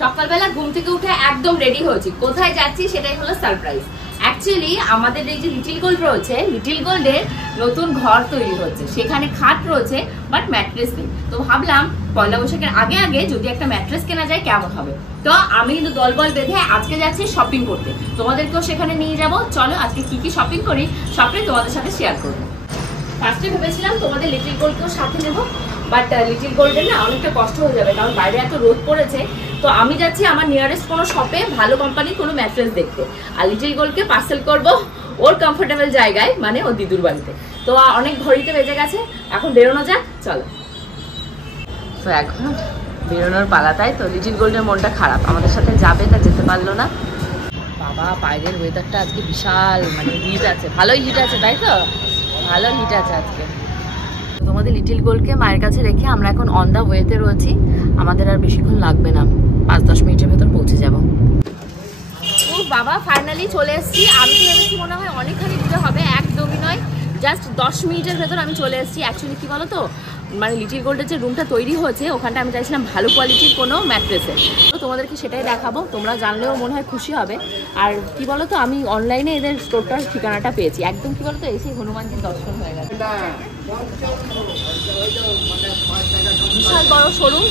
সকালবেলা ঘুম থেকে উঠে একদম রেডি হয়েছি, কোথায় যাচ্ছি সেটাই হলো সারপ্রাইজ। অ্যাকচুয়ালি আমাদের এই যে লিটিল গোল্ড রয়েছে, লিটিল গোল্ডের নতুন ঘর তৈরি হচ্ছে, সেখানে খাট রয়েছে বাট ম্যাট্রেস নেই। তো ভাবলাম পয়লা বৈশাখের আগে আগে যদি একটা ম্যাট্রেস কেনা যায় কেমন হবে। তো আমি কিন্তু দলবল বেঁধে আজকে যাচ্ছি শপিং করতে, তোমাদেরকেও সেখানে নিয়ে যাব। চলো আজকে কি কি শপিং করি সবটাই তোমাদের সাথে শেয়ার করবো। ফার্স্টে ভেবেছিলাম তোমাদের লিটিল গোল্ডকেও সাথে নেবো, বাট লিটিল গোল্ডের না অনেকটা কষ্ট হয়ে যাবে, কারণ বাইরে এত রোদ পড়েছে। তো আমি যাচ্ছি আমার নিয়ারেস্ট কোনো শপে ভালো কোম্পানির কোনো ম্যাট্রেস দেখতে, আর লিটিল গোল্ডকে পার্সেল করব ওর কমফোর্টেবল জায়গায়, মানে ওর দিদুর বাড়িতে। তো অনেক ঘড়িতে বেজে গেছে, এখন বেরোনো যাক, চলো। তো এখন বেরোনোর পালা, তাই তো। লিটিল গোল্ডের মনটা খারাপ, আমাদের সাথে যাবে তা যেতে পারলো না। বাবা বাইরের ওয়েদারটা আজকে বিশাল, মানে হিট আছে, ভালোই হিট আছে, তাই তো, ভালো হিট আছে আজকে। তোমাদের লিটিল গোল্ডকে মায়ের কাছে রেখে আমরা এখন অন দা ওয়েতে রয়েছি, আমাদের আর বেশিক্ষণ লাগবে না, 5-10 মিনিটের ভেতর পৌঁছে যাব। ও বাবা ফাইনালি চলে এসেছি। আমি তো ভেবেছি মনে হয় অনেকখানি দূরে হবে, একদমই নয়, জাস্ট 10 মিনিটের ভেতর আমি চলে এসেছি। অ্যাকচুয়ালি কী বলো তো, মানে লিটিল গোল্ডের যে রুমটা তৈরি হয়েছে ওখানটা আমি চাইছিলাম ভালো কোয়ালিটির কোনো ম্যাট্রেসে, তো তোমাদেরকে সেটাই দেখাবো, তোমরা জানলেও মনে হয় খুশি হবে। আর কি বলো তো, আমি অনলাইনে এদের স্টোরটার ঠিকানাটা পেয়েছি, একদম কি বলো তো এসে হনুমানজির দর্শন হয়ে গেছে। বিশাল বড় শোরুম,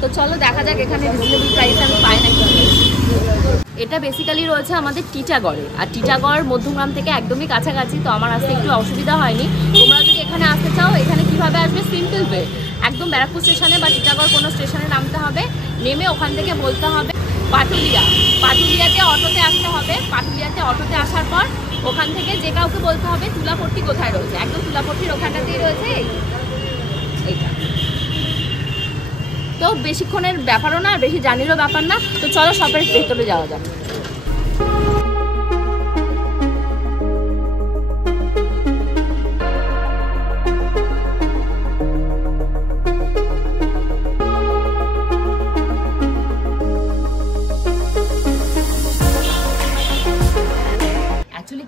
তো চলো দেখা যাক এখানে রিজনেবল প্রাইসে আমি পাই নাকি। এটা বেসিক্যালি রয়েছে আমাদের টিটাগড়ে, আর টিটাগড় মধ্যমগ্রাম থেকে একদমই কাছাকাছি, তো আমার আসতে একটু অসুবিধা হয়নি। তোমরা যদি এখানে আসতে চাও, এখানে কিভাবে আসবে, সিম্পল ওয়ে, একদম ব্যারাকপুর স্টেশনে বা টিটাগড় কোনো স্টেশনে নামতে হবে, নেমে ওখান থেকে বলতে হবে পাটুলিয়া, পাটুলিয়াতে অটোতে আসতে হবে। পাটুলিয়াতে অটোতে আসার পর ওখান থেকে যে কাউকে বলতে হবে তুলাপট্টি কোথায় রয়েছে, একদম তুলাপট্টির ওখানটাতেই রয়েছে এইটা। তো বেশিক্ষণের ব্যাপারও না, বেশি জানিরও ব্যাপার না, তো চলো শপের ভেতরে যাওয়া যাক।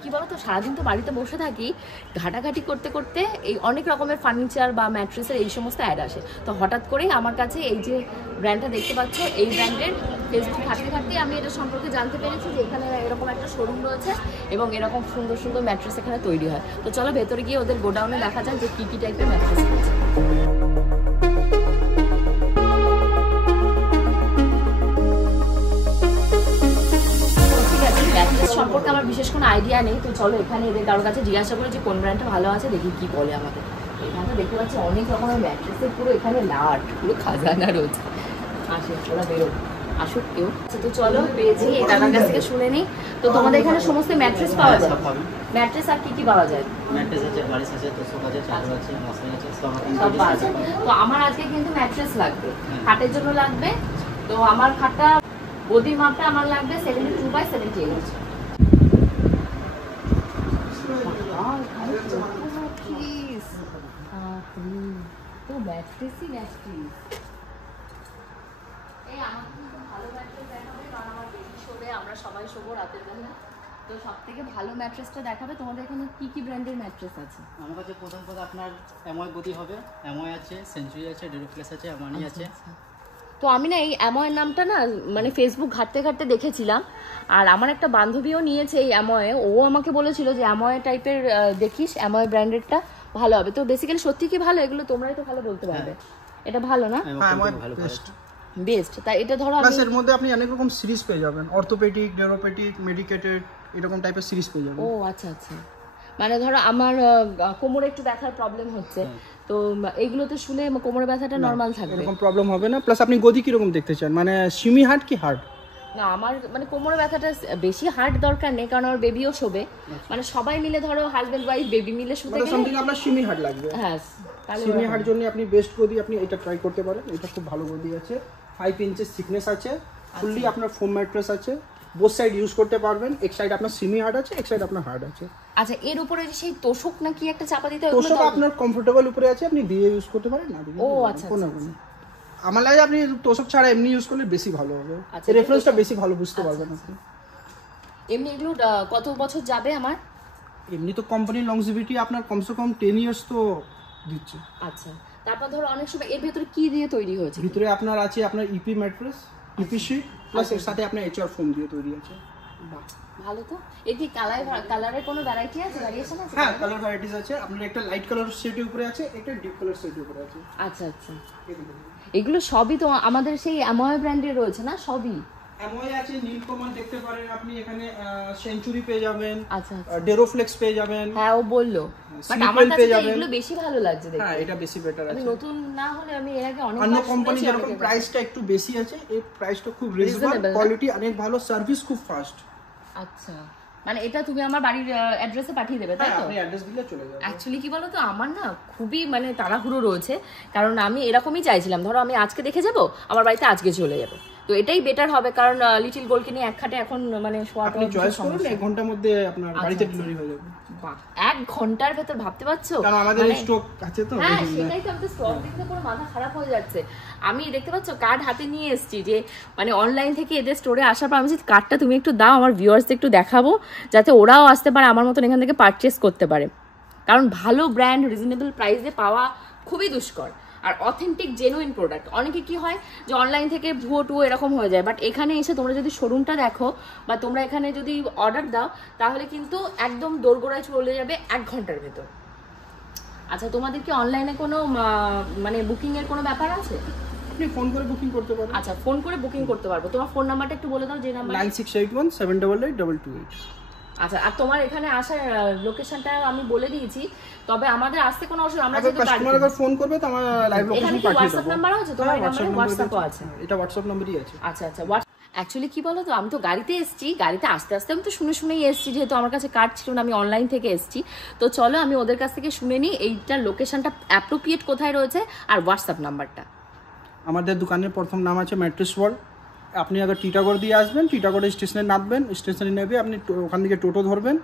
কি বলতো, সারাদিন তো বাড়িতে বসে থাকি, ঘাটাঘাটি করতে করতে এই অনেক রকমের ফার্নিচার বা ম্যাট্রেসের এই সমস্ত অ্যাড আসে। তো হঠাৎ করেই আমার কাছে এই যে ব্র্যান্ডটা দেখতে পাচ্ছ, এই ব্র্যান্ডের ফেসবুক ঘাটতে ঘাটতে আমি এটা সম্পর্কে জানতে পেরেছি যে এখানে এরকম একটা শোরুম রয়েছে এবং এরকম সুন্দর সুন্দর ম্যাট্রেস এখানে তৈরি হয়। তো চলো ভেতরে গিয়ে ওদের গোডাউনে দেখা যায় যে কী কী টাইপের ম্যাট্রেস রয়েছে। সম্পর্কে আমার বিশেষ কোনো আইডিয়া নেই, তো চলো এখানে এদের কারোর কাছে জিজ্ঞাসা করি যে কোন ব্র্যান্ডটা ভালো আছে, দেখি কি বলে আমাদের। এখানে দেখতে পাচ্ছি অনেক রকমের ম্যাট্রেসের পুরো এখানে লাট, পুরো খাজানা রয়েছে। আসে ওরা বেরো, আসুক কেউ। তো চলো পেয়েছি, এই দাদার কাছ থেকে শুনে নিই। তো তোমাদের এখানে সমস্ত ম্যাট্রেস পাওয়া যায়? ম্যাট্রেস আর কি কি পাওয়া যায়? ম্যাট্রেস আছে, বালিশ আছে, তোষক আছে, চাদর আছে, মশলা আছে, সব আছে। তো আমার আজকে কিন্তু ম্যাট্রেস লাগবে, খাটের জন্য লাগবে। তো আমার খাটটা বডির মাপটা আমার লাগবে 72/78। তো ম্যাট্রেসই ম্যাট্রেস, এই আমার কিন্তু ভালো ম্যাট্রেস দেখাবে, কারণ আমার বেশি শোবে, আমরা সবাই শোবো রাতের বেলা। তো সব থেকে ভালো ম্যাট্রেসটা দেখাবে। তোমাদের এখানে কি কি ব্র্যান্ডের ম্যাট্রেস আছে? আমার কাছে প্রথম কথা আপনার অ্যাময় গদি হবে, অ্যাময় আছে, সেঞ্চুরি আছে, ডেরোপ্লেস আছে, আমানি আছে। তো আমি না এই অ্যাময়ের নামটা না মানে ফেসবুক ঘাটতে ঘাটতে দেখেছিলাম, আর আমার একটা বান্ধবীও নিয়েছে এই অ্যাময়ে, ও আমাকে বলেছিল যে অ্যাময় টাইপের দেখিস, অ্যাময় ব্র্যান্ডেরটা ভালো হবে। তো বেসিক্যালি সত্যি কি ভালো, এগুলো তোমরাই তো ভালো বলতে পারবে। এটা ভালো না? বেস্ট। তাই এটা ধরো প্লাস এর মধ্যে আপনি অনেক রকম সিরিজ পেয়ে যাবেন, অর্থোপেডিক, নিউরোপ্যাথিক, মেডিকেটেড, এরকম টাইপের সিরিজ পেয়ে যাবেন। ও আচ্ছা আচ্ছা, মানে ধরো আমার কোমরে একটু ব্যথার প্রবলেম হচ্ছে, তো এইগুলোতে শুলে কোমরে ব্যথাটা নরমাল থাকবে, এরকম প্রবলেম হবে না। প্লাস আপনি গদি কিরকম দেখতে চান, মানে সেমি হার্ড কি হার্ড? না আমার মানে কোমরে ব্যথাটা বেশি হার্ড দরকার নেই, কারণ আমার বেবিও শোবে, মানে সবাই মিলে ধরো হাজবেন্ড ওয়াইফ বেবি মিলে শুতে গেলে সামথিং আপনার সেমি হার্ড লাগবে। হ্যাঁ, সেমি হার্ড জন্য আপনি বেস্ট গদি, আপনি এটা ট্রাই করতে পারেন। এটা খুব ভালো গদি আছে, 5 ইঞ্চেস থিকনেস আছে, ফুললি আপনার ফোম ম্যাট্রেস আছে, বোথ সাইড ইউজ করতে পারবেন। এক সাইড আপনার সেমি হার্ড আছে, এক সাইড আপনার হার্ড আছে। আচ্ছা, এর উপরে যে সেই তোষক না কি একটা চাপা দিতে হয়, তোষক আপনার কমফোর্টেবল উপরে আছে, আপনি দিয়ে ইউজ করতে পারেন না দিলে। ও আচ্ছা আচ্ছা, আমার লাগে আপনি তোষক ছাড়া এমনি ইউজ করলে বেশি ভালো হবে, রেফারেন্সটা বেশি ভালো বুঝতে পারবেন আপনি। এমনি এগুলো কত বছর যাবে আমার? এমনি তো কোম্পানি লংজিভিটি আপনার কমসে কম 10 ইয়ার্স তো দিচ্ছে। আচ্ছা, তারপর ধরো অনেক সময় এর ভিতরে কি দিয়ে তৈরি হয়েছে? ভিতরে আপনার আছে আপনার ইপি ম্যাট্রেস, ইপিসি প্লাস এর সাথে আপনার এইচআর ফোম দিয়ে তৈরি আছে। বাহ, ভালো তো। এর কি কালারের কোনো ভ্যারাইটি আছে, ভ্যারিয়েশন আছে? হ্যাঁ, কালার ভ্যারাইটিস আছে। আপনার একটা লাইট কালার শেডের উপরে আছে, একটা ডিপ কালার শেডের উপরে আছে। আচ্ছা আচ্ছা, এগুলো সবই তো আমাদের সেই অ্যাময় ব্র্যান্ডের রয়েছে না? সবই অ্যাময় আছে, নীলকমল দেখতে পারেন আপনি এখানে, সেঞ্চুরি পেয়ে যাবেন, আচ্ছা ডেরোফ্লেক্স পেয়ে যাবেন। হ্যাঁ, ও বললো, বাট Sleepwell আমার কাছে পেয়ে তো যাবেন। এগুলো বেশি ভালো লাগছে দেখতে। হ্যাঁ, এটা বেশি বেটার আমি আছে। নতুন না হলে আমি এর আগে অনেক অন্য কোম্পানি যেরকম প্রাইসটা একটু বেশি আছে, এই প্রাইসটা খুব রিজনেবল, Reasonable না? কোয়ালিটি অনেক ভালো, সার্ভিস খুব ফাস্ট। আচ্ছা, মানে এটা তুমি আমার বাড়ির অ্যাড্রেসে পাঠিয়ে দেবে, তাই হ্যাঁ, তো? আপনি অ্যাড্রেস দিলে চলে যাবে। অ্যাকচুয়ালি কি বলতো, আমার না খুবই মানে তাড়াহুড়ো রয়েছে, কারণ আমি এরকমই চাইছিলাম, ধরো আমি আজকে দেখে যাব, আমার বাড়িতে আজকে চলে যাবে, তো এটাই বেটার হবে, কারণ লিটল গোল্ডকে নিয়ে এক খাটে এখন মানে আপনি চয়েস করুন, 1 ঘন্টার মধ্যে আপনার বাড়িতে ডেলিভারি হয়ে যাবে। বাহ, 1 ঘন্টার ভেতর, ভাবতে পারছো? কারণ আমাদের মানে- স্টক আছে তো। হ্যাঁ, সেটাই তো, আমাদের স্টক দেখতে পুরো মাথা খারাপ হয়ে যাচ্ছে। আমি দেখতে পাচ্ছ কার্ড হাতে নিয়ে এসেছি, যে মানে অনলাইন থেকে এদের স্টোরে আসার পর আমি যে কার্ডটা তুমি একটু দাও, আমার ভিউয়ার্সদের একটু দেখাবো, যাতে ওরাও আসতে পারে আমার মতন এখান থেকে পারচেস করতে পারে, কারণ ভালো ব্র্যান্ড রিজনেবল প্রাইসে পাওয়া খুবই দুষ্কর, আর অথেন্টিক জেনুইন প্রোডাক্ট। অনেকে কি হয় যে অনলাইন থেকে ভুয়ো টুয়ো এরকম হয়ে যায়, বাট এখানে এসে তোমরা যদি শোরুমটা দেখো বা তোমরা এখানে যদি অর্ডার দাও, তাহলে কিন্তু একদম দোরগোড়ায় চলে যাবে 1 ঘন্টার ভেতর। আচ্ছা, তোমাদের কি অনলাইনে কোনো মানে বুকিং এর কোনো ব্যাপার আছে? আপনি ফোন করে বুকিং করতে পারেন। আচ্ছা, ফোন করে বুকিং করতে পারবো। তোমার ফোন নাম্বারটা একটু বলে দাও, যে নাম্বার। 9681788228। আচ্ছা, আর তোমার এখানে আসার লোকেশনটা আমি বলে দিয়েছি, তবে আমাদের আসতে কোনো অসুবিধা, আমরা আবার যেহেতু কাস্টমার আবার ফোন করবে তো আমার লাইভ লোকেশন এখানে কি পাঠিয়ে হোয়াটসঅ্যাপ দেবো। নাম্বারও আছে তোমার? এই নাম্বারে হোয়াটসঅ্যাপও আছে? এটা হোয়াটসঅ্যাপ নাম্বারই আছে। আচ্ছা আচ্ছা, অ্যাকচুয়ালি কি বলো তো, আমি তো গাড়িতে এসেছি, গাড়িতে আস্তে আস্তে আমি তো শুনেই এসেছি, যেহেতু আমার কাছে কার্ড ছিল না, আমি অনলাইন থেকে এসেছি, তো চলো আমি ওদের কাছ থেকে শুনে নিই এইটার লোকেশনটা অ্যাপ্রোপ্রিয়েট কোথায় রয়েছে আর হোয়াটসঅ্যাপ নাম্বারটা। আমাদের দোকানের প্রথম নাম আছে ম্যাট্রেস ওয়ার্ল্ড। আপনি আগে টিটাগড় দিয়ে আসবেন, টিটাগড়ে স্টেশনে নামবেন, স্টেশনে নেবে আপনি ওখান থেকে টোটো ধরবেন,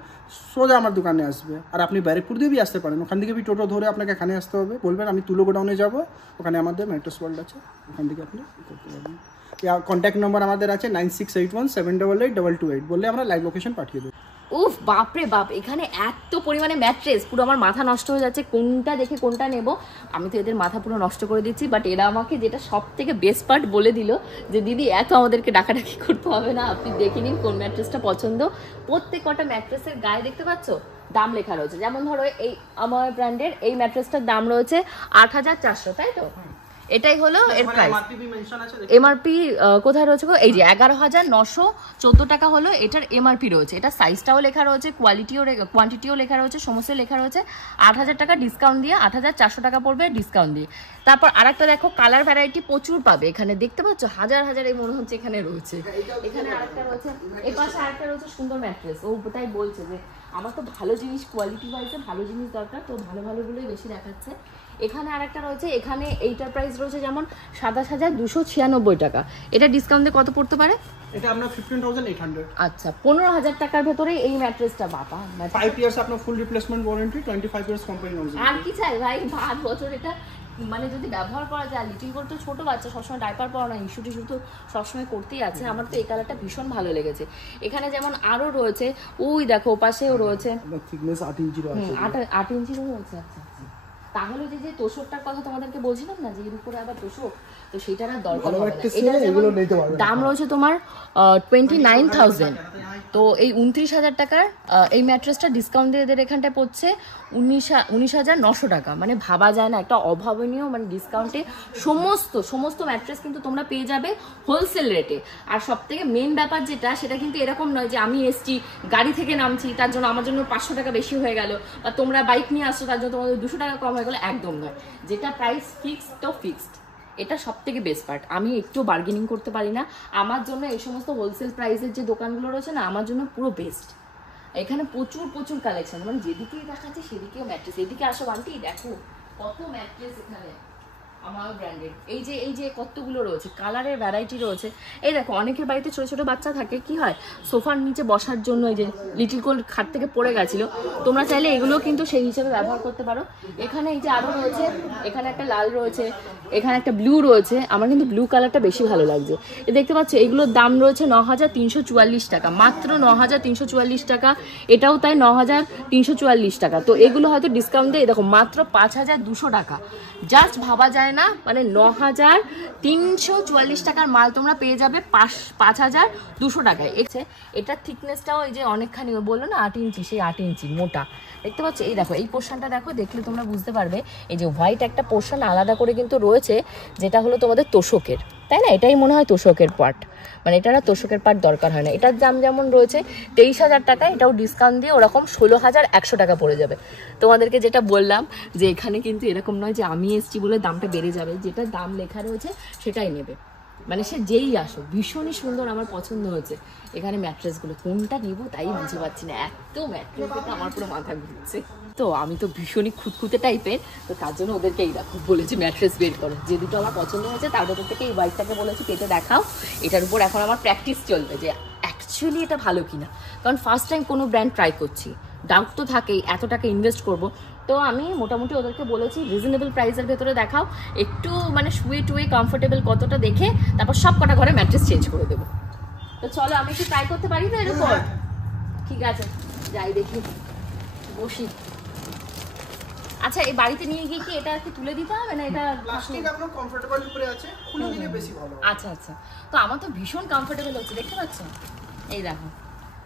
সোজা আমার দোকানে আসবে। আর আপনি ব্যারেকপুর দিয়ে আসতে পারেন, ওখান থেকে টোটো ধরে আপনাকে এখানে আসতে হবে, বলবেন আমি তুলো গোডাউনে যাব, ওখানে আমাদের ম্যাট্রেস ওয়ার্ল্ড আছে, ওখান থেকে আপনি করতে পারবেন। কন্ট্যাক্ট নম্বর আমাদের আছে 9681788228, বললে আমরা লাইভ লোকেশন পাঠিয়ে দেবো। উফ, বাপরে বাপ, এখানে এত পরিমাণে ম্যাট্রেস, পুরো আমার মাথা নষ্ট হয়ে যাচ্ছে, কোনটা দেখে কোনটা নেব। আমি তো এদের মাথা পুরো নষ্ট করে দিচ্ছি, বাট এরা আমাকে যেটা সব থেকে বেস্ট পার্ট বলে দিল, যে দিদি এত আমাদেরকে ডাকাডাকি করতে হবে না, আপনি দেখে নিন কোন ম্যাট্রেসটা পছন্দ। প্রত্যেক কটা ম্যাট্রেসের গায়ে দেখতে পাচ্ছ দাম লেখা রয়েছে, যেমন ধরো এই আমার ব্র্যান্ডের এই ম্যাট্রেসটার দাম রয়েছে 8400, তাই তো? এটাই হলো এর প্রাইস। এমআরপি কোথায় রয়েছে? এই যে 11914 টাকা হলো এটার এমআরপি রয়েছে। এটা সাইজটাও লেখা রয়েছে, কোয়ান্টিটিও লেখা রয়েছে, সমস্ত লেখা রয়েছে। 8000 টাকা ডিসকাউন্ট দিয়ে 8400 টাকা পড়বে ডিসকাউন্ট দিয়ে। তারপর আরেকটা দেখো, কালার ভ্যারাইটি প্রচুর পাবে এখানে, দেখতে পাচ্ছ হাজার হাজার এই মনে হচ্ছে এখানে রয়েছে। এখানে আরেকটা রয়েছে, এই পাশে আরেকটা রয়েছে সুন্দর ম্যাট্রেস। ও তাই বলছে যে আমার তো ভালো জিনিস, কোয়ালিটি ওয়াইজে ভালো জিনিস দরকার, তো ভালো ভালোগুলোই বেশি দেখাচ্ছে। এখানে আরেকটা রয়েছে, এখানে এইটার প্রাইস রয়েছে যেমন 27296 টাকা। এটা ডিসকাউন্ট দিয়ে কত পড়তে পারে? এটা আপনার 15800। আচ্ছা, 15000 টাকার ভেতরে এই ম্যাট্রেসটা। বাবা, 5 ইয়ার্স আপনার full replacement warranty, 25 years company warranty. আর কি চাই ভাই, 5 বছর এটা মানে যদি ব্যবহার করা যায়। লিটিল গোল্ড তো ছোট বাচ্চা, সবসময় ডাইপার পরা না, ইস্যু টিস্যু তো সবসময় করতেই আছে। আমার তো এই কালারটা ভীষণ ভালো লেগেছে। এখানে যেমন আরো রয়েছে, ওই দেখো ওপাশেও রয়েছে, থিকনেস 8 ইঞ্চির আছে, 8 ইঞ্চিরও রয়েছে। আচ্ছা, তাহলে যে তোষকটার কথা তোমাদেরকে বলছিলাম না, যে এর উপরে আবার তোষক, তো সেটার আর দরকার হবে না। এটা যেমন দাম রয়েছে তোমার 29000, তো এই 29000 টাকার এই ম্যাট্রেসটা ডিসকাউন্ট দিয়ে এদের এখানটায় পড়ছে 19900 টাকা। মানে ভাবা যায় না, একটা অভাবনীয় মানে ডিসকাউন্টে সমস্ত ম্যাট্রেস কিন্তু তোমরা পেয়ে যাবে হোলসেল রেটে। আর সব থেকে মেন ব্যাপার যেটা, সেটা কিন্তু এরকম নয় যে আমি এসছি গাড়ি থেকে নামছি তার জন্য আমার জন্য 500 টাকা বেশি হয়ে গেল, বা তোমরা বাইক নিয়ে আসছো তার জন্য তোমাদের 200 টাকা কম হয়ে গেলো, একদম নয়। যেটা প্রাইস ফিক্সড তো ফিক্সড, এটা সব থেকে বেস্ট পার্ট। আমি একটু বার্গেনিং করতে পারি না, আমার জন্য এই সমস্ত হোলসেল প্রাইসের যে দোকানগুলো রয়েছে না, আমার জন্য পুরো বেস্ট। এখানে প্রচুর কালেকশন, মানে যেদিকেই দেখাচ্ছে সেদিকেও ম্যাট্রেস। এদিকে আসো আন্টি, দেখো কত ম্যাট্রেস এখানে আমার ব্র্যান্ডেড। এই যে কতগুলো রয়েছে, কালারের ভ্যারাইটি রয়েছে। এই দেখো, অনেকের বাড়িতে ছোট ছোট বাচ্চা থাকে, কি হয় সোফার নিচে বসার জন্য এই যে লিটিল গোল্ড খাট থেকে পড়ে গেছিল, তোমরা চাইলে এগুলো কিন্তু সেই হিসেবে ব্যবহার করতে পারো। এখানে এই যে আরো রয়েছে, এখানে একটা লাল রয়েছে, এখানে একটা ব্লু রয়েছে। আমার কিন্তু ব্লু কালারটা বেশি ভালো লাগছে। দেখতে পাচ্ছ এগুলোর দাম রয়েছে 9344 টাকা, মাত্র 9344 টাকা। এটাও তাই 9344 টাকা। তো এগুলো হয়তো ডিসকাউন্ট দিয়ে দেখো মাত্র 5200 টাকা। জাস্ট ভাবা যায় হয় না, মানে 9,344 টাকার মাল তোমরা পেয়ে যাবে 5,200 টাকায়। এটার থিকনেসটাও এই যে অনেকখানি, বললো না 8 ইঞ্চি, সেই 8 ইঞ্চি মোটা দেখতে পাচ্ছ। এই দেখো এই পোর্শনটা দেখো, দেখলে তোমরা বুঝতে পারবে এই যে হোয়াইট একটা পোর্শন আলাদা করে কিন্তু রয়েছে, যেটা হলো তোমাদের তোষকের, তাই না? এটাই মনে হয় তোষকের পার্ট, মানে এটা না তোষকের পার্ট দরকার হয় না। এটার দাম যেমন রয়েছে 23,000 টাকা, এটাও ডিসকাউন্ট দিয়ে ওরকম 16,100 টাকা পড়ে যাবে। তোমাদেরকে যেটা বললাম যে এখানে কিন্তু এরকম নয় যে আমি এসছি বলে দামটা বেড়ে যাবে, যেটা দাম লেখা রয়েছে সেটাই নেবে, মানে সে যেই আসো। ভীষণই সুন্দর, আমার পছন্দ হয়েছে এখানে ম্যাট্রেসগুলো। কোনটা নেবো তাই বুঝতে পারছি না, এত ম্যাট্রেস দেখে আমার পুরো মাথা ঘুরছে। তো আমি তো ভীষণই খুঁতখুঁতে টাইপের, তো তার জন্য ওদেরকে এই দেখো বলেছি ম্যাট্রেস বের করো। যে দুটো আমার পছন্দ হয়েছে তার ভেতর থেকে এই হোয়াইটটাকে বলেছি পেতে দেখাও। এটার উপর এখন আমার প্র্যাকটিস চলবে যে অ্যাকচুয়ালি এটা ভালো কিনা, কারণ ফার্স্ট টাইম কোনো ব্র্যান্ড ট্রাই করছি, ডাউট তো থাকেই, এত টাকা ইনভেস্ট করবো। তো আমি মোটামুটি ওদেরকে বলেছি রিজনেবল প্রাইসের ভেতরে দেখাও, একটু মানে শুয়ে টুয়ে কমফোর্টেবল কতটা দেখে তারপর সব কটা ঘরে ম্যাট্রেস চেঞ্জ করে দেবো। তো চলো আমি একটু ট্রাই করতে পারি তো এর উপর? ঠিক আছে, যাই দেখি, বসি। আচ্ছা, এই বাড়িতে নিয়ে গিয়ে কি এটা কি তুলে দিতে হবে না? এটা প্লাস্টিক আপনার কমফোর্টেবল উপরে আছে, খুলে দিলে বেশি ভালো। আচ্ছা আচ্ছা, তো আমার তো ভীষণ কমফোর্টেবল হচ্ছে, দেখতে পাচ্ছ? এই দেখো,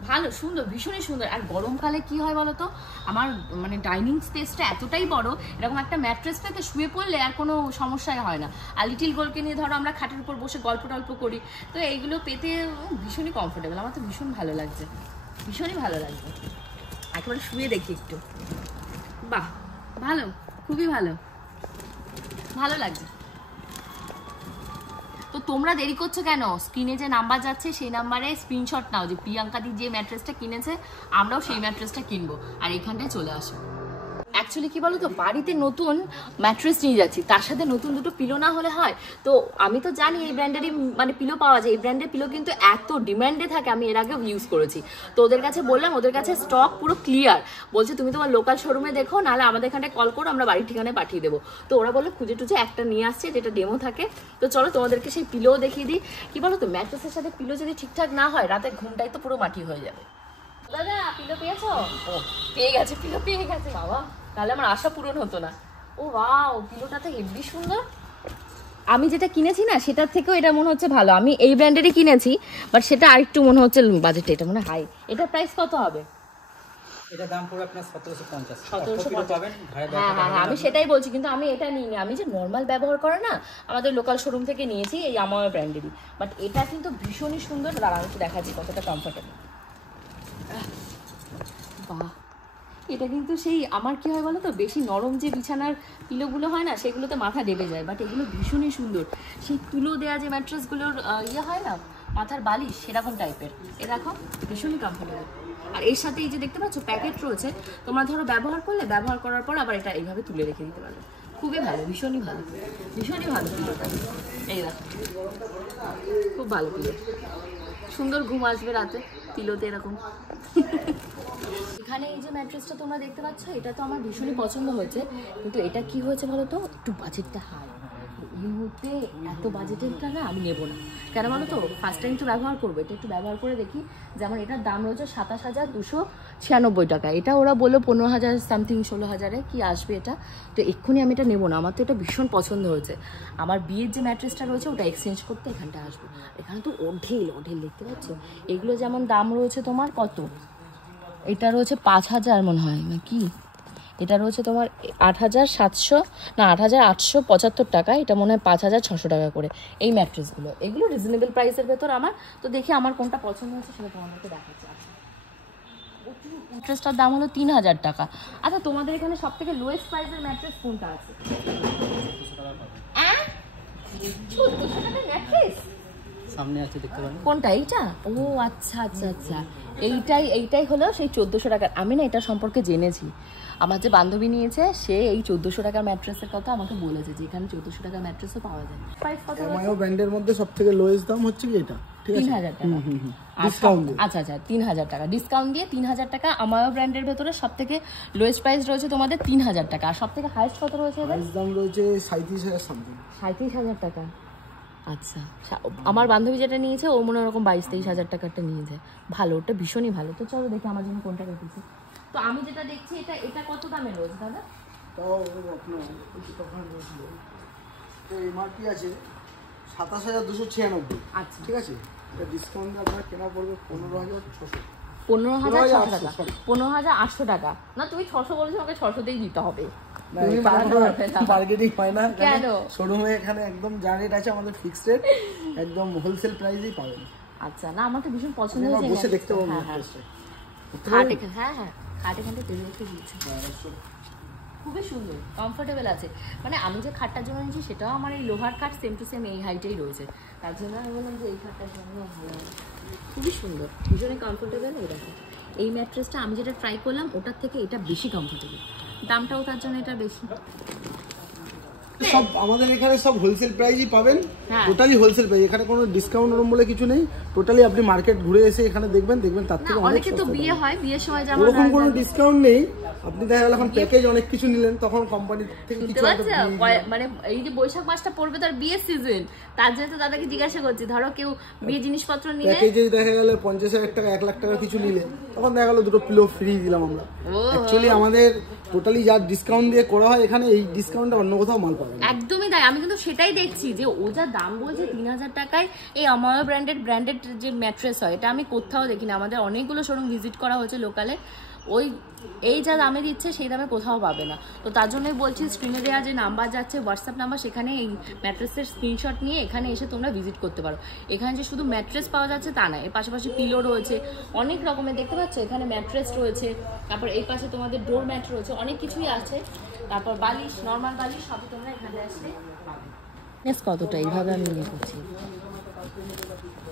ভালো সুন্দর, ভীষণই সুন্দর। আর গরমকালে কি হয় বলো তো, আমার মানে ডাইনিং স্পেসটা এতটাই বড়, এরকম একটা ম্যাট্রেস পেতে শুয়ে পড়লে আর কোনো সমস্যাই হয় না। আর লিটিল গোলকে নিয়ে ধরো আমরা খাটের উপর বসে গল্প টল্প করি, তো এইগুলো পেতে ভীষণই কমফোর্টেবল। আমার তো ভীষণ ভালো লাগছে, ভীষণই ভালো লাগছে। একেবারে শুয়ে দেখি একটু, বাহ ভালো, খুবই ভালো, ভালো লাগছে। তো তোমরা দেরি করছো কেন? স্ক্রিনে যে নাম্বার যাচ্ছে সেই নাম্বারে স্ক্রিনশট নাও যে প্রিয়াঙ্কাদি যে ম্যাট্রেসটা কিনেছে আমরাও সেই ম্যাট্রেসটা কিনবো, আর এখানটায় চলে আসো। অ্যাকচুয়ালি কি বলো তো, বাড়িতে নতুন ম্যাট্রেস নিয়ে যাচ্ছি, তার সাথে নতুন দুটো পিলো না হলে হয়? তো আমি তো জানি এই ব্র্যান্ডেরই মানে পিলো পাওয়া যায়, এই ব্র্যান্ডের পিলো কিন্তু এত ডিমান্ডে থাকে, আমি এর আগেও ইউজ করেছি। তো ওদের কাছে বললাম, ওদের কাছে স্টক পুরো ক্লিয়ার, বলছে তুমি তোমার লোকাল শোরুমে দেখো, নাহলে আমাদের এখানটায় কল করো, আমরা বাড়ির ঠিকানায় পাঠিয়ে দেবো। তো ওরা বললো খুঁজে টুজে একটা নিয়ে আসছে যেটা ডেমো থাকে। তো চলো তোমাদেরকে সেই পিলোও দেখিয়ে দিই। কি বলো তো, ম্যাট্রেসের সাথে পিলো যদি ঠিকঠাক না হয়, রাতের ঘুমটাই তো পুরো মাটি হয়ে যাবে। দাদা পিলো পেয়েছো? ও পেয়ে গেছে, পিলো পেয়ে গেছে বাবা, তাহলে আমার আশা পূরণ হতো না। ও ওয়াও, পিলোটা তো হেভি সুন্দর। আমি যেটা কিনেছি না সেটার থেকেও এটা মনে হচ্ছে ভালো। আমি এই ব্র্যান্ডেরই কিনেছি, বাট সেটা আরেকটু মনে হচ্ছে বাজেটটা এটা মনে হাই। এটার প্রাইস কত হবে? এটা দাম পড়বে আপনার 1750। 1750 পাবেন। হ্যাঁ হ্যাঁ হ্যাঁ, আমি সেটাই বলছি, কিন্তু আমি এটা নিইনি, আমি যে নর্মাল ব্যবহার করে না আমাদের লোকাল শোরুম থেকে নিয়েছি, এই আমার ব্র্যান্ডেরই। বাট এটা কিন্তু ভীষণই সুন্দর, দাঁড়াও একটু দেখাচ্ছি কতটা কমফোর্টেবল। বাহ, এটা কিন্তু সেই আমার কি হয় বলো তো, বেশি নরম যে বিছানার পিলোগুলো হয় না সেগুলোতে মাথা দেবে যায়, বাট এগুলো ভীষণই সুন্দর। সেই তুলো দেওয়া যে ম্যাট্রেসগুলোর ইয়ে হয় না মাথার বালিশ, সেরকম টাইপের। এ দেখো ভীষণই কমফোর্টেবল। আর এর সাথে এই যে দেখতে পাচ্ছ প্যাকেট রয়েছে, তোমরা ধরো ব্যবহার করলে, ব্যবহার করার পর আবার এটা এইভাবে তুলে রেখে দিতে পারবে। খুবই ভালো, ভীষণই ভালো, ভীষণই ভালো পিলোটা। এই দেখো খুব ভালো পিলো, সুন্দর ঘুম আসবে রাতে পিলোতে এরকম। এখানে এই যে ম্যাট্রেসটা তোমরা দেখতে পাচ্ছ, এটা তো আমার ভীষণই পছন্দ হয়েছে, কিন্তু এটা কি হয়েছে বলো তো, একটু বাজেটটা হাই। এই মুহূর্তে এত বাজেটেরটা না আমি নেবো না, কেন বলো তো, ফার্স্ট টাইম তো ব্যবহার করবো, এটা একটু ব্যবহার করে দেখি। যেমন এটার দাম রয়েছে 27,296 টাকা, এটা ওরা বললো 15,000 সামথিং, 16,000-এ কি আসবে এটা। তো এক্ষুনি আমি এটা নেবো না, আমার তো এটা ভীষণ পছন্দ হয়েছে। আমার বিয়ের যে ম্যাট্রেসটা রয়েছে ওটা এক্সচেঞ্জ করতে এখানটা আসবো। এখানে তো ওঢেল ওঢেল দেখতে পাচ্ছ। এগুলো যেমন দাম রয়েছে তোমার কত, এটা রয়েছে 5,000 মনে হয় নাকি, এটা রয়েছে তোমার 8,700 না 8,875 টাকা, এটা মনে হয় 5,600 টাকা করে এই ম্যাট্রেসগুলো। এগুলো রিজনেবল প্রাইসের ভেতর আমার। তো দেখি আমার কোনটা পছন্দ হয়েছে সেটা তোমাদেরকে দেখাচ্ছি। ম্যাট্রেসটার দাম হলো 3,000 টাকা। আচ্ছা, তোমাদের এখানে সব থেকে লোয়েস্ট প্রাইসের ম্যাট্রেস কোনটা আছে? 1400 টাকার ম্যাট্রেস সামনে আছে, দেখতে পারেন। কোনটা? এইটা? ও আচ্ছা আচ্ছা আচ্ছা, এইটাই হলো সেই 1400 টাকার। আমি না এটা সম্পর্কে জেনেছি, আমার যে বান্ধবী নিয়েছে সে এই 1400 টাকার ম্যাট্রেসের কথা আমাকে বলেছে যে এখানে 1400 টাকার ম্যাট্রেসও পাওয়া যায়। প্রাইস কত? এমআইও ব্র্যান্ডের মধ্যে সবথেকে লোয়েস্ট দাম হচ্ছে কি এটা, ঠিক আছে, 3,000 টাকা ডিসকাউন্ট। আচ্ছা আচ্ছা, 3,000 টাকা ডিসকাউন্ট দিয়ে 3,000 টাকা। আমায়ও ব্র্যান্ডের ভেতরে সব থেকে লোয়েস্ট প্রাইস রয়েছে তোমাদের 3,000 টাকা। আর সব থেকে হাইস্ট কত রয়েছে এবার? দাম রয়েছে 37,000 সামথিং। 37,000 টাকা। আচ্ছা, আমার বান্ধবী যেটা নিয়েছে ও মনে ওরকম 22-23,000 টাকারটা নিয়েছে। ভালো, ওটা ভীষণই ভালো। তো চলো দেখি আমার জন্য কোনটা রেখেছি। তো আমি যেটা দেখছি এটা কত দামে রয়েছে দাদা? তো এমআরপি আছে 27,296। আচ্ছা ঠিক আছে, এটা ডিসকাউন্ট আপনার কেনা পড়বে 15,600। 15,600 টাকা, sorry। 15,800 টাকা। না তুমি 600 বলেছো, আমাকে 600তেই দিতে হবে। না, তুমি এখানে বাড়াতে কোনো পারবে না। বার্গেনিং হয় না। কেন? শোরুমে এখানে একদম যা রেট আছে আমাদের ফিক্সড রেট, একদম হোলসেল প্রাইসেই পাবেন। আচ্ছা, না আমার তো ভীষণ পছন্দ আপনারা হয়েছে। বসে দেখতে পাবেন হ্যাঁ, mattress-টা। খাট এখানে, হ্যাঁ হ্যাঁ খাট এখানে তৈরি রেখে দিয়েছে, খুবই সুন্দর, কমফোর্টেবল আছে। মানে আমি যে খাটটার জন্য নিয়েছি সেটাও আমার এই লোহার খাট সেম টু সেম এই হাইটেই রয়েছে, তার জন্য আমি বললাম যে এই খাটটার জন্য ভালো হবে। খুবই সুন্দর, ভীষণই কমফোর্টেবল। এই দেখো এই ম্যাট্রেসটা আমি যেটা ট্রাই করলাম ওটার থেকে এটা বেশি কমফোর্টেবল, দামটাও তার জন্য এটা বেশি। সব আমাদের এখানে সব হোলসেল প্রাইসই পাবেন, হ্যাঁ। টোটালি হোলসেল প্রাইস, এখানে কোনো ডিসকাউন্ট ওরম বলে কিছু নেই। টোটালি আপনি মার্কেট ঘুরে এসে এখানে দেখবেন তার না থেকে অনেক অনেকে তো সস্তা বিয়ে পাবেন। হয়, বিয়ের সময় যেমন ওরকম কোনো ডিসকাউন্ট নেই। আপনি দেখা গেল এখন প্যাকেজ অনেক কিছু নিলেন, তখন কোম্পানি থেকে শুনতে কিছু একটা পাচ্ছ, দিয়ে দিবে। মানে এই যে বৈশাখ মাসটা পড়বে তার বিয়ের সিজন, তার জন্য তো দাদাকে জিজ্ঞাসা করছি। ধরো কেউ বিয়ে জিনিসপত্র নিলে, প্যাকেজে দেখা গেল 50,000 টাকা 1 লাখ টাকা কিছু নিলে, তখন দেখা গেল দুটো পিলো ফ্রি দিলাম আমরা। অ্যাকচুয়ালি আমাদের টোটালি যা ডিসকাউন্ট দিয়ে করা হয় এখানে, এই ডিসকাউন্টটা অন্য কোথাও মাল পাবেন না। একদমই তাই। আমি কিন্তু সেটাই দেখছি যে ও যা দাম বলছে 3,000 টাকায় এই আমায় ব্র্যান্ডেড যে ম্যাট্রেস হয়, এটা আমি কোথাও দেখি না। আমাদের অনেকগুলো শোরুম ভিজিট করা হয়েছে লোকালে, ওই এই যা দামে দিচ্ছে সেই দামে কোথাও পাবে না। তো তার জন্যই বলছি স্ক্রিনে দেওয়া যে নাম্বার যাচ্ছে হোয়াটসঅ্যাপ নাম্বার, সেখানে এই ম্যাট্রেসের স্ক্রিনশট নিয়ে এখানে এসে তোমরা ভিজিট করতে পারো। এখানে যে শুধু ম্যাট্রেস পাওয়া যাচ্ছে তা না, এর পাশাপাশি পিলো রয়েছে অনেক রকমের, দেখতে পাচ্ছ এখানে ম্যাট্রেস রয়েছে, তারপর এই পাশে তোমাদের ডোর ম্যাট রয়েছে, অনেক কিছুই আছে। তারপর বালিশ, নর্মাল বালিশ সবই তোমরা এখানে আসলে পাবে। কতটা এইভাবে আমি নিয়ে করছি,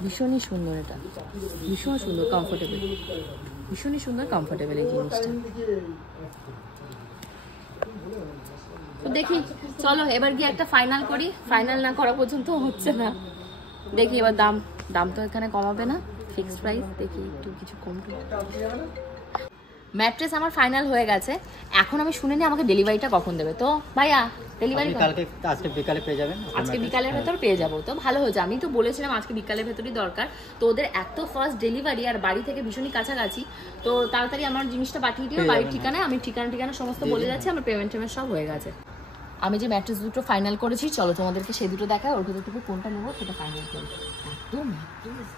ভীষণই সুন্দর, এটা ভীষণ সুন্দর কমফোর্টেবল, ভীষণই সুন্দর কমফোর্টেবল এই জিনিসটা। তো দেখি চলো এবার গিয়ে একটা ফাইনাল করি, ফাইনাল না করা পর্যন্ত হচ্ছে না। দেখি এবার দাম তো এখানে কমাবে না, ফিক্সড প্রাইস, দেখি একটু কিছু কম। ম্যাট্রেস আমার ফাইনাল হয়ে গেছে, এখন আমি শুনে নিই আমাকে ডেলিভারিটা কখন দেবে। তো ভাইয়া ডেলিভারি আজকে বিকালে পেয়ে যাবেন, আজকে বিকালের ভেতর পেয়ে যাবো, তো ভালো হয়েছে। আমি তো বলেছিলাম আজকে বিকালের ভেতরই দরকার, তো ওদের এত ফাস্ট ডেলিভারি আর বাড়ি থেকে ভীষণই কাছাকাছি, তো তাড়াতাড়ি আমার জিনিসটা পাঠিয়ে দিও বাড়ির ঠিকানায়। আমি ঠিকানা সমস্ত বলে যাচ্ছি, আমার পেমেন্ট সব হয়ে গেছে। আমি যে ম্যাট্রেস দুটো ফাইনাল করেছি, চলো তোমাদেরকে সেই দুটো দেখায়, ওর ভেতর থেকে কোনটা নেবো সেটা ফাইনাল করি। এত ম্যাট্রেস,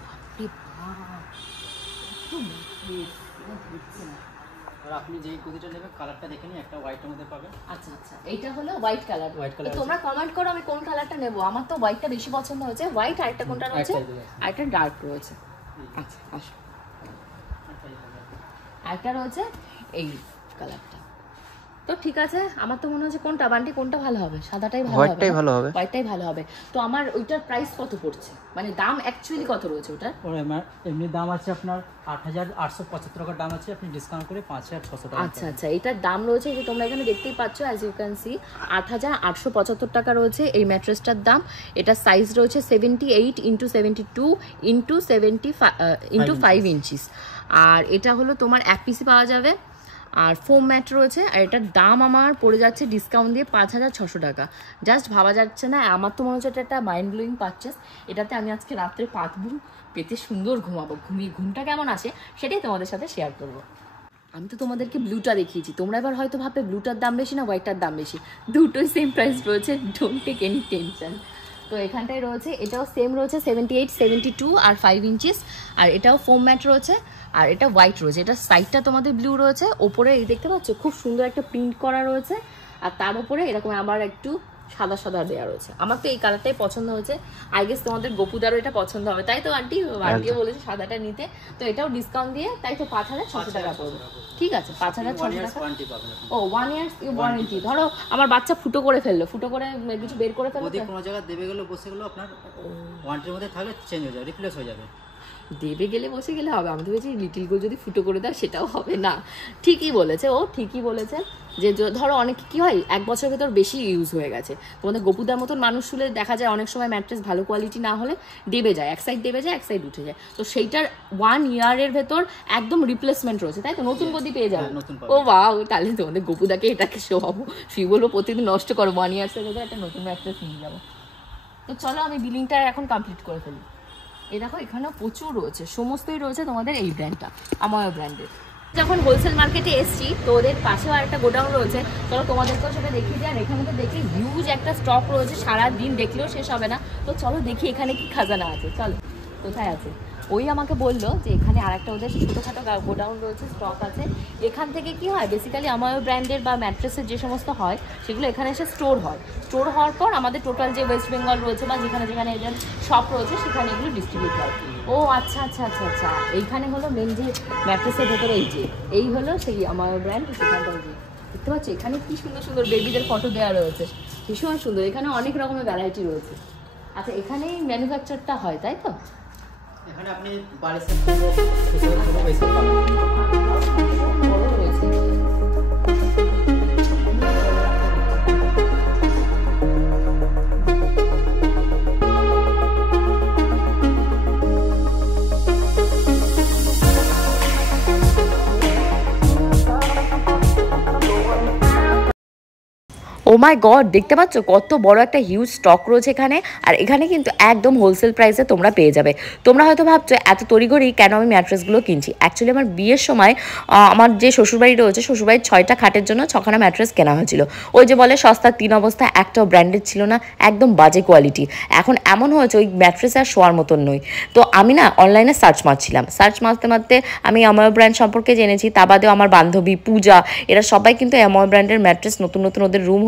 আর আপনি যে গদিটা নেবেন কালারটা দেখে নিন, একটা হোয়াইটের মধ্যে পাবেন। আচ্ছা আচ্ছা, এইটা হলো হোয়াইট কালার। হোয়াইট কালার, তোমরা কমেন্ট করো আমি কোন কালারটা নেব। আমার তো হোয়াইটটা বেশি পছন্দ হয়েছে। হোয়াইট, আরেকটা কোনটা রয়েছে? আরেকটা ডার্ক রয়েছে। আচ্ছা আসো, আরেকটা রয়েছে এই কালারটা। তো ঠিক আছে, আমার তো মনে হচ্ছে কোনটা বান্টি, কোনটা ভালো হবে? সাদাটাই ভালো হবে, হোয়াইটটাই ভালো হবে। তো আমার ওইটার প্রাইস কত পড়ছে, মানে দাম অ্যাকচুয়ালি কত রয়েছে ওটার? এমনি দাম আছে আপনার 8,875 টাকার দাম আছে, আপনি ডিসকাউন্ট করে 5,600 টাকা। আচ্ছা আচ্ছা, এটার দাম রয়েছে, এই যে তোমরা এখানে দেখতেই পাচ্ছ, অ্যাজ ইউ ক্যান সি 8,875 টাকা রয়েছে এই ম্যাট্রেসটার দাম। এটা সাইজ রয়েছে 78x72x5 ইঞ্চিস, আর এটা হলো তোমার এক পিসি পাওয়া যাবে। আর ফোম ম্যাট রয়েছে, আর এটার দাম আমার পড়ে যাচ্ছে ডিসকাউন্ট দিয়ে 5,600 টাকা। জাস্ট ভাবা যাচ্ছে না, আমার তো মনে হচ্ছে এটা একটা মাইন্ড ব্লোয়িং পারচেস। এটাতে আমি আজকে রাত্রে পাতবো, পেতে সুন্দর ঘুমাবো, ঘুমটা কেমন আসে সেটাই তোমাদের সাথে শেয়ার করবো। আমি তো তোমাদেরকে ব্লুটা দেখিয়েছি, তোমরা এবার হয়তো ভাববে ব্লুটার দাম বেশি না হোয়াইটটার দাম বেশি, দুটোই সেম প্রাইস রয়েছে, ডোন্ট টেক এনি টেনশন। তো এখানটায় রয়েছে, এটাও সেম রয়েছে 78, 72 আর 5 ইঞ্চিস, আর এটাও ফোম ম্যাট রয়েছে, আর এটা হোয়াইট রয়েছে। এটা সাইডটা তোমাদের ব্লু রয়েছে, ওপরে এই দেখতে পাচ্ছ খুব সুন্দর একটা প্রিন্ট করা রয়েছে, আর তার উপরে এরকম আবার একটু সাদা সাদা দেওয়া রয়েছে। আমার তো এই কালারটাই পছন্দ হয়েছে, আই গেস তোমাদের গোপুদারও এটা পছন্দ হবে, তাই তো আন্টিও বলেছে সাদাটা নিতে। তো এটাও ডিসকাউন্ট দিয়ে তাই তো 5,600 টাকা পড়বে। ঠিক আছে, 5,600 টাকা। ও 1 ইয়ার্স ওয়ারেন্টি। ধরো আমার বাচ্চা ফুটো করে ফেললো, ফুটো করে কিছু বের করে ফেললো, যদি কোনো জায়গায় দেবে গেলে বসে গেলো, আপনার ওয়ারেন্টির মধ্যে থাকলে চেঞ্জ হয়ে যাবে, রিপ্লেস হয়ে যাবে। দেবে গেলে বসে গেলে হবে, আমি তো ভেবেছি লিটিল গোল যদি ফুটো করে দেয় সেটাও হবে না। ঠিকই বলেছে ও, ঠিকই বলেছে যে ধরো অনেক কি হয় 1 বছরের ভেতর বেশি ইউজ হয়ে গেছে, তোমাদের গোপুদার মতন মানুষ শুলে দেখা যায় অনেক সময় ম্যাট্রেস ভালো কোয়ালিটি না হলে দেবে যায়, এক সাইড দেবে যায় এক সাইড উঠে যায়, তো সেইটার 1 ইয়ারের ভেতর একদম রিপ্লেসমেন্ট রয়েছে, তাই তো নতুন গদি পেয়ে যাবে। ও বাহ, তাহলে তোমাদের গোপুদাকে এটাকে শোয়াবো, শুয়ে বলবো প্রতিদিন নষ্ট করো, 1 ইয়ার্সের ভেতর একটা নতুন ম্যাট্রেস নিয়ে যাবো। তো চলো আমি বিলিংটা এখন কমপ্লিট করে ফেলি। এই দেখো এখানেও প্রচুর রয়েছে, সমস্তই রয়েছে তোমাদের এই ব্র্যান্ডটা আমায় ব্র্যান্ডের। যখন হোলসেল মার্কেটে এসছি তো ওদের পাশেও একটা গোডাউন রয়েছে, চলো তোমাদেরকেও সেটা দেখিয়ে দিই। আর এখানে তো দেখি হিউজ একটা স্টক রয়েছে, সারাদিন দেখলেও শেষ হবে না। তো চলো দেখি এখানে কি খাজানা আছে। চলো কোথায় আছে, ওই আমাকে বললো যে এখানে আরেকটা ওদের ছোটোখাটো গোডাউন রয়েছে, স্টক আছে। এখান থেকে কি হয়, বেসিক্যালি আমার ব্র্যান্ডের বা ম্যাট্রেসের যে সমস্ত হয় সেগুলো এখানে এসে স্টোর হয়। স্টোর হওয়ার পর আমাদের টোটাল যে ওয়েস্ট বেঙ্গল রয়েছে বা যেখানে যেখানে এদের শপ রয়েছে সেখানে এগুলো ডিস্ট্রিবিউট হয়। ও আচ্ছা আচ্ছা আচ্ছা আচ্ছা, এইখানে হলো মেন যে ম্যাট্রেসের ভেতরে এই হলো সেই আমার ব্র্যান্ড। সেখানটা দেখতে পাচ্ছি এখানে কি সুন্দর সুন্দর বেবিদের ফটো দেওয়া রয়েছে, ভীষণ সুন্দর। এখানে অনেক রকমের ভ্যারাইটি রয়েছে। আচ্ছা এখানেই ম্যানুফ্যাকচারটা হয় তাই তো? এখানে আপনি বালিশের পুরো বেসিক পাবেন। বড় রয়েছে। ও মাই গড, দেখতে পাচ্ছ কত বড় একটা হিউজ স্টক রয়েছে এখানে। আর এখানে কিন্তু একদম হোলসেল প্রাইসে তোমরা পেয়ে যাবে। তোমরা হয়তো ভাবছো এত তড়িঘড়ি কেন আমি ম্যাট্রেসগুলো কিনছি। অ্যাকচুয়ালি আমার বিয়ের সময় আমার যে শ্বশুরবাড়ি রয়েছে, শ্বশুরবাড়ির 6টা খাটের জন্য 6খানা ম্যাট্রেস কেনা হয়েছিল। ওই যে বলে সস্তার 3 অবস্থা, একটাও ব্র্যান্ডেড ছিল না, একদম বাজে কোয়ালিটি। এখন এমন হয়েছে ওই ম্যাট্রেস আর শোয়ার মতন নই। তো আমি না অনলাইনে সার্চ মারছিলাম, সার্চ মারতে মারতে আমি আমার ব্র্যান্ড সম্পর্কে জেনেছি। তা বাদেও আমার বান্ধবী পূজা এরা সবাই কিন্তু আমার ব্র্যান্ডের ম্যাট্রেস নতুন নতুন ওদের রুম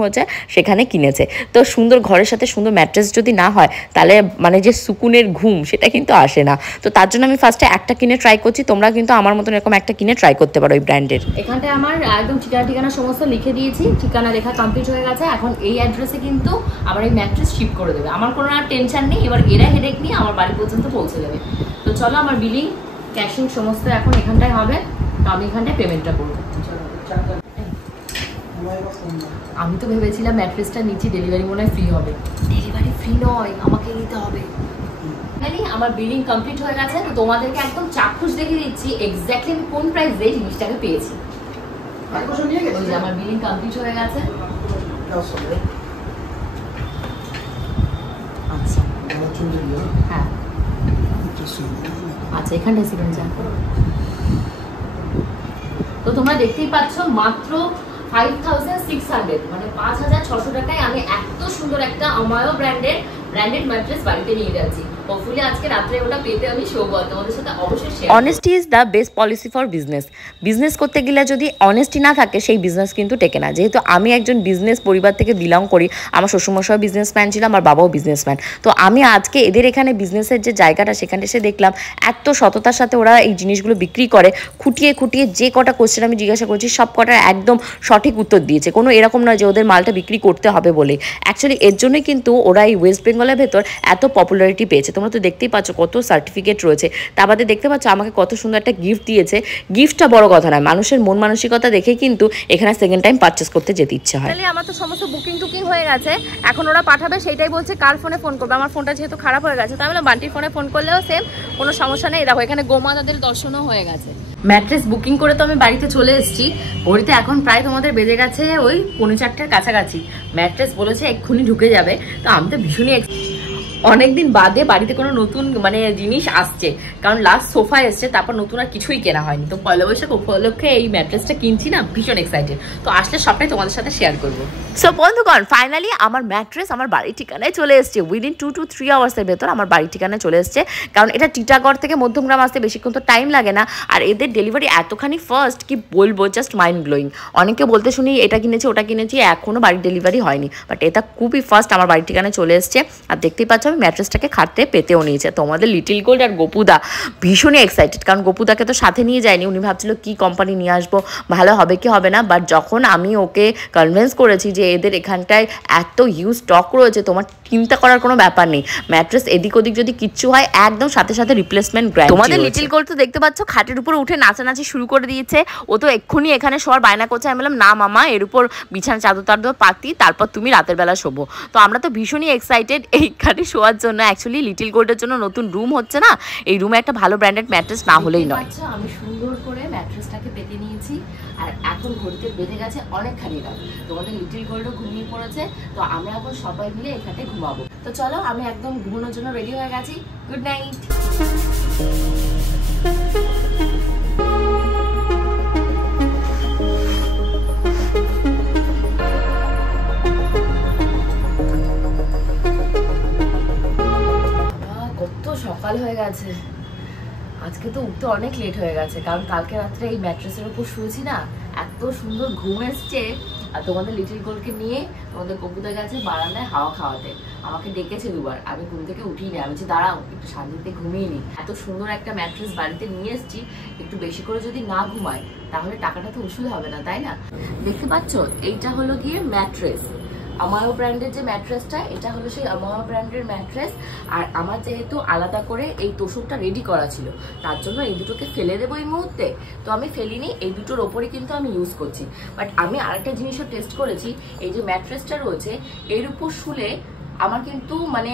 সেখানে কিনেছে। তো সুন্দর ঘরের সাথে সুন্দর ম্যাট্রেস যদি না হয় তাহলে মানে যে সুকুনের ঘুম সেটা কিন্তু আসে না। তো তার জন্য আমি ফার্স্টে একটা কিনে ট্রাই করছি। তোমরা কিন্তু আমার মতন এরকম একটা কিনে ট্রাই করতে পারো এই ব্র্যান্ডের। এখানটায় আমার একদম ঠিকানা সমস্ত লিখে দিয়েছি, ঠিকানা লেখা কমপ্লিট হয়ে গেছে। এখন এই অ্যাড্রেসে কিন্তু আমার এই ম্যাট্রেস শিপ করে দেবে। আমার কোনো আর টেনশন নেই, এবার এরা হেডেক নিয়ে আমার বাড়ি পর্যন্ত পৌঁছে দেবে। তো চলো আমার বিলিং ক্যাশিং সমস্ত এখন এখানটায় হবে, তো আমি এখানটায় পেমেন্টটা করবো। আমি তো ভেবেছিলাম ম্যাট্রেসটা নিচে ডেলিভারি মনে হয় ফ্রি হবে, ডেলিভারি ফ্রি নয়, আমাকে নিতে হবে। আমার বিলিং কমপ্লিট হয়ে গেছে। তো তোমাদেরকে একদম চাক্ষুষ দেখিয়ে দিচ্ছি এক্স্যাক্টলি আমি কোন প্রাইস দিয়ে জিনিসটাকে পেয়েছি। আমার বিলিং কমপ্লিট হয়ে গেছে। আচ্ছা হ্যাঁ আচ্ছা, এখানটায় সেকেন্ড চান। তো তোমরা দেখতেই পাচ্ছ মাত্র 5600 মানে 5600 টাকায় আমি এত সুন্দর একটা আমায়ও ব্র্যান্ডেড ম্যাট্রেস বাড়িতে নিয়ে যাচ্ছি। হোপফুলি আজকে রাত্রে ওটা পেতে আমি শোবো, তোমাদের সাথে অবশ্যই share. Honesty is the best policy for business করতে গেলে যদি অনেস্টি না থাকে সেই বিজনেস কিন্তু টেকে না। যেহেতু আমি একজন বিজনেস পরিবার থেকে বিলং করি, আমার শ্বশুরমশাইও বিজনেসম্যান ছিল, আমার বাবাও বিজনেসম্যান। তো আমি আজকে এদের এখানে বিজনেসের যে জায়গাটা সেখানে এসে দেখলাম এত সততার সাথে ওরা এই জিনিসগুলো বিক্রি করে। খুঁটিয়ে যে কটা কোশ্চেন আমি জিজ্ঞাসা করছি সব কটার একদম সঠিক উত্তর দিয়েছে। কোনো এরকম নয় যে ওদের মালটা বিক্রি করতে হবে বলে। অ্যাকচুয়ালি এর জন্যই কিন্তু ওরা এই ওয়েস্ট বেঙ্গলের ভেতর এত পপুলারিটি পেয়েছে। তোমরা তো দেখতেই পাচ্ছ কত সার্টিফিকেট রয়েছে। তা বাদে দেখতে পাচ্ছ আমাকে কত সুন্দর একটা গিফট দিয়েছে। গিফটটা বড় কথা নয়, মানুষের মন মানসিকতা দেখে কিন্তু এখানে সেকেন্ড টাইম পারচেস করতে যেতে ইচ্ছে হয়। আমার তো সমস্ত বুকিং হয়ে গেছে, এখন ওরা পাঠাবে সেইটাই বলছে কার ফোনে ফোন করবে। আমার ফোনটা যেহেতু খারাপ হয়ে গেছে তাই বললাম বান্টির ফোনে ফোন করলেও সেম, কোনো সমস্যা নেই। দেখো এখানে গোমাতাদের দর্শনও হয়ে গেছে। ম্যাট্রেস বুকিং করে তো আমি বাড়িতে চলে এসেছি। ঘড়িতে এখন প্রায় তোমাদের বেজে গেছে ওই 4:45 কাছাকাছি। ম্যাট্রেস বলেছে এক্ষুনি ঢুকে যাবে। তো আমি তো ভীষণই অনেকদিন বাদে বাড়িতে কোনো নতুন মানে জিনিস আসছে, কারণ লাস্ট সোফা এসছে, তারপর নতুন আর কিছুই কেনা হয়নি। তো পয়লা বৈশাখ উপলক্ষে এই ম্যাট্রেসটা কিনছি না, ভীষণ এক্সাইটেড। তো আসলে সবটাই তোমাদের সাথে শেয়ার করবো। সো বন্ধুগণ, ফাইনালি আমার ম্যাট্রেস আমার বাড়ির ঠিকানায় চলে এসছে। উইদিন 2 to 3 আওয়ার্সের ভেতর আমার বাড়ির ঠিকানায় চলে এসছে। কারণ এটা টিটাগড় থেকে মধ্যমগ্রাম আসতে বেশিক্ষণ তো টাইম লাগে না। আর এদের ডেলিভারি এতখানি ফার্স্ট কি বলবো, জাস্ট মাইন্ড ব্লোয়িং। অনেকে বলতে শুনি এটা কিনেছি ওটা কিনেছি, এখনও বাড়ির ডেলিভারি হয়নি, বাট এটা খুবই ফার্স্ট আমার বাড়ির ঠিকানায় চলে এসছে। আর দেখতেই পাচ্ছ আমি ম্যাট্রেসটাকে খাটতে পেতেও নিয়েছে। তোমাদের লিটিল গোল্ড আর গোপুদা ভীষণই এক্সাইটেড, কারণ গোপুদাকে তো সাথে নিয়ে যায়নি। উনি ভাবছিল কি কোম্পানি নিয়ে আসবো, ভালো হবে কি হবে না। বাট যখন আমি ওকে কনভিন্স করেছি যে এদের এখানটায় এত হিউজ স্টক রয়েছে, তোমার চিন্তা করার কোনো ব্যাপার নেই। ম্যাট্রেস এদিক ওদিক যদি কিচ্ছু হয় একদম সাথে সাথে রিপ্লেসমেন্ট গ্যারান্টি। তোমাদের লিটিল গোল্ড তো দেখতে পাচ্ছ খাটের উপর উঠে নাচানাচি শুরু করে দিয়েছে। ও তো এক্ষুনি এখানে শোয়ার বায়না করছে। আমি বললাম না মামা, এর উপর বিছানা চাদর পাতি, তারপর তুমি রাতের বেলা শোবো। তো আমরা তো ভীষণই এক্সাইটেড এই খাটে শোয়ার জন্য। অ্যাকচুয়ালি লিটিল গোল্ডের জন্য নতুন রুম হচ্ছে না, এই রুমে একটা ভালো ব্র্যান্ডেড ম্যাট্রেস না হলেই নয়। আচ্ছা, আমি সুন্দর করে ম্যাট্রেসটাকে পেতে নিয়েছি। আর এখন ঘড়িতে বেঁধে গেছে অনেকখানি রাত। তোমাদের লিটিল গোল্ডও ঘুমিয়ে পড়েছে। তো আমরা এখন সবাই মিলে এখানে ঘুমাবো। তো চলো, আমি একদম ঘুমানোর জন্য রেডি হয়ে গেছি। Good night. আজকে তো উঠতে অনেক লেট হয়ে গেছে, কারণ কালকে রাত্রে এই ম্যাট্রেসের উপর শুয়েছি না, এত সুন্দর ঘুম এসছে। আর তোমাদের লিটিল গোলকে নিয়ে তোমাদের কবুতর গেছে বারান্দায় হাওয়া খাওয়াতে, আমাকে ডেকেছে দুবার, আমি ঘুম থেকে উঠিনি, আমি যে দাঁড়াও একটু শান্তিতে ঘুমিয়ে নি। এত সুন্দর একটা ম্যাট্রেস বাড়িতে নিয়ে এসেছি, একটু বেশি করে যদি না ঘুমায় তাহলে টাকাটা তো উসুল হবে না, তাই না? দেখতে পাচ্ছ, এইটা হলো গিয়ে ম্যাট্রেস, আমায়ো ব্র্যান্ডের যে ম্যাট্রেসটা, এটা হলো সেই আমায়ো ব্র্যান্ডের ম্যাট্রেস। আর আমার যেহেতু আলাদা করে এই তোষকটা রেডি করা ছিল, তার জন্য এই দুটোকে ফেলে দেবো এই মুহূর্তে, তো আমি ফেলিনি, এই দুটোর ওপরই কিন্তু আমি ইউজ করছি। বাট আমি আরেকটা জিনিসও টেস্ট করেছি, এই যে ম্যাট্রেসটা রয়েছে এর উপর শুলে আমার কিন্তু মানে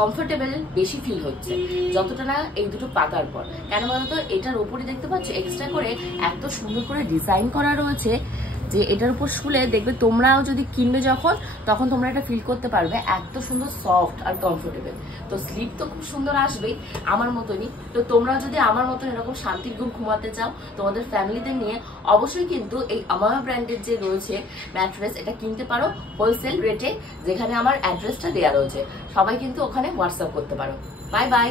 কমফোর্টেবল বেশি ফিল হচ্ছে যতটা না এই দুটো পাতার পর। কেন বলতো, এটার ওপরে দেখতে পাচ্ছ এক্সট্রা করে এত সুন্দর করে ডিজাইন করা রয়েছে যে এটার উপর শুলে দেখবে, তোমরাও যদি কিনবে যখন, তখন তোমরা এটা ফিল করতে পারবে এত সুন্দর সফট আর কমফোর্টেবল। তো স্লিপ তো খুব সুন্দর আসবেই আমার মতনই। তো তোমরাও যদি আমার মতন এরকম শান্তির ঘুম ঘুমাতে চাও তোমাদের ফ্যামিলিদের নিয়ে, অবশ্যই কিন্তু এই আমায়ো ব্র্যান্ডের যে রয়েছে ম্যাট্রেস, এটা কিনতে পারো হোলসেল রেটে, যেখানে আমার অ্যাড্রেসটা দেওয়া রয়েছে। সবাই কিন্তু ওখানে হোয়াটসঅ্যাপ করতে পারো। Bye bye.